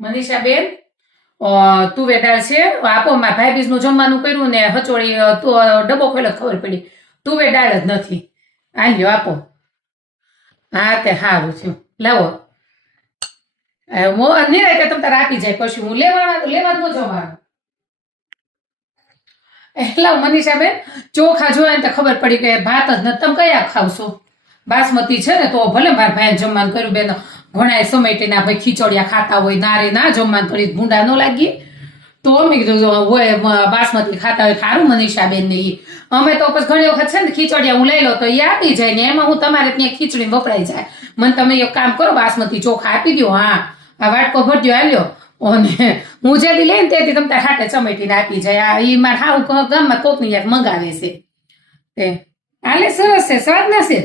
મનીષાબેન તુવેર દાળ છે આપો. મારા ભાઈ બીજનું જમવાનું કર્યું ને હચોળી ડબ્બો ખોલ્યો ખબર પડી તુવેર દાળ જ નથી. આલ્યો આપો. હા તે સારું થયું. લાવો નિરાયતે તમ તારે આપી જાય પછી હું લેવા જ ન જવાનું. લાવ મનીષાબેન ચોખા જોયા ને તો ખબર પડી કે ભાત જ નથી. તમે કયા ખાવશો? બાસમતી છે ને તો ભલે મારા ભાઈ જમવાનું કર્યું. બેન ઘણા સમેટીના ભાઈ ખીચડિયા ખાતા હોય નારે ના જમવાનું કરી ભૂંડા ન લાગીએ તો અમે કીધું હોય બાસમતી ખાતા હોય સારું મનીષાબેન ને અમે તો પછી ઘણી વખત છે ને ખીચડિયા હું લઈ લો તો એ આપી જાય ને એમાં હું તમારે ત્યાં ખીચડી વપરાઈ જાય. મને તમે એક કામ કરો બાસમતી ચોખા આપી દો. હા આ વાટકો ભરજો આલ્યો અને હું જેથી લઈને તેથી તમે તાર હાટે ચમેટીને આપી જાય. એ મારે હાવ ગામમાં કોકની યાદ મંગાવે છે તે આલે સરસ છે સ્વાદ ના છે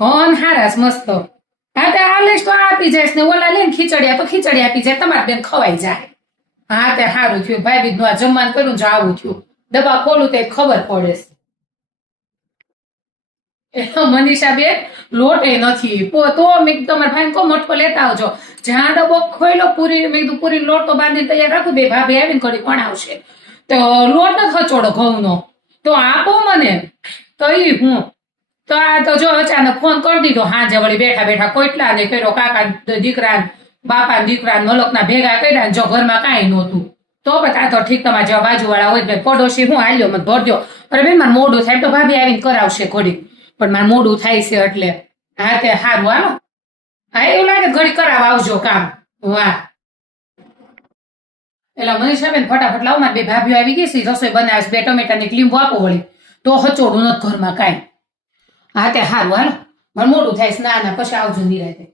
હન હારાસ મસ્ત. હા તે આલેશ તો આપી જાય ને ઓલા લઈને ખીચડિયા તો ખીચડી આપી જાય તમારે બેન ખવાઈ જાય. હા તે સારું થયું ભાઈ બીજનું આ જમવાનું કર્યું જો આવું થયું. ડબ્બા ખોલું તે ખબર પડે છે. મનીષાબેન લોટ એ નથી તો મેં તમારા ભાઈ કો મટકો લેતા આવજો. જ્યાં ડબ્બો ખોઈલો પૂરી મેં કીધું પૂરી લોટ તો બાંધીને તૈયાર રાખું. બે ભાભી આવીને કરી કોણ આવશે તો લોટ ન ખચોડો ઘઉંનો તો આપો મને કઈ હું તો આ તો જો અચાનક ફોન કરી દીધો. હાજે વળી બેઠા બેઠા કોટલા ને કર્યો કાકા દીકરા બાપા દીકરા મલકના ભેગા કર્યા જો ઘરમાં કાંઈ નહોતું તો પછી આ તો ઠીક તમારે જેવા બાજુવાળા હોય પડોશી હું હાલ્યો મને ભરજો. અરે બેન મારે મોડું થાય તો ભાભી આવીને કરાવશે ઘડી પણ મારે મોડું થાય છે એટલે હા તે સારું હાલો. હા એવું લાગે ઘડી કરાવવા આવજો કામ. વાહ એટલે મનીષાબેન ફટાફટ લાવ મારે બે ભાભીઓ આવી ગઈ છે રસોઈ બનાવે બે ટમેટાની લીંબુ આપો વળી તો હચોડું નથી ઘરમાં કાંઈ. હા તે સારું હાલો મારે મોડું થાય છે ના પછી આવજો નિરાતે.